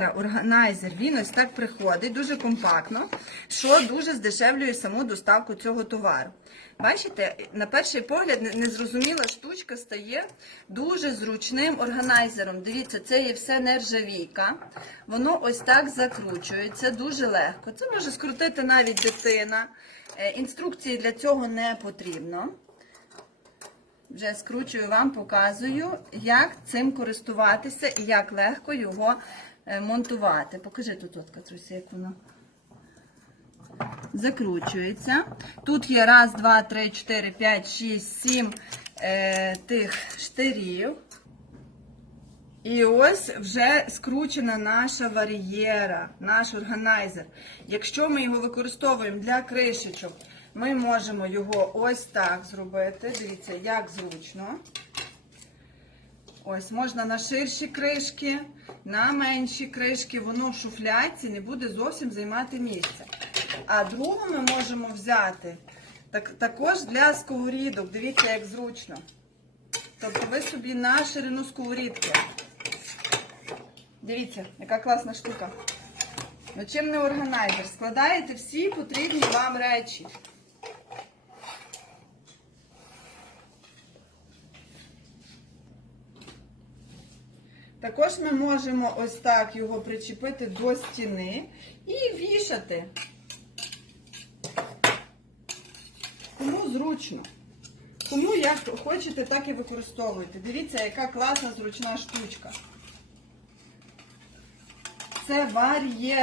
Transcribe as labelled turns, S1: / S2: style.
S1: Органайзер, він ось так приходить, дуже компактно, що дуже здешевлює саму доставку цього товару. Бачите, на перший погляд незрозуміла штучка стає дуже зручним органайзером. Дивіться, це є все нержавійка. Воно ось так закручується дуже легко. Це може скрутити навіть дитина. Е, Інструкції для цього не потрібно. Вже скручую вам, показую, як цим користуватися і як легко його монтувати. Покажи тут, от, Катруся, як воно закручується. Тут є раз, два, три, чотири, п'ять, шість, сім е, тих штирів. І ось вже скручена наша вар'єра, наш органайзер. Якщо ми його використовуємо для кришечок, ми можемо його ось так зробити. Дивіться, як зручно. Ось можна на ширші кришки, на менші кришки, воно в шуфляці не буде зовсім займати місце. А другу ми можемо взяти так, також для сковорідок. Дивіться, як зручно. Тобто ви собі на ширину сковорідки. Дивіться, яка класна штука. Ну, чим не органайзер? Складаєте всі потрібні вам речі. Також ми можемо ось так його причепити до стіни і вішати. Кому зручно. Кому як хочете, так і використовуйте. Дивіться, яка класна зручна штучка. Це вар'єр.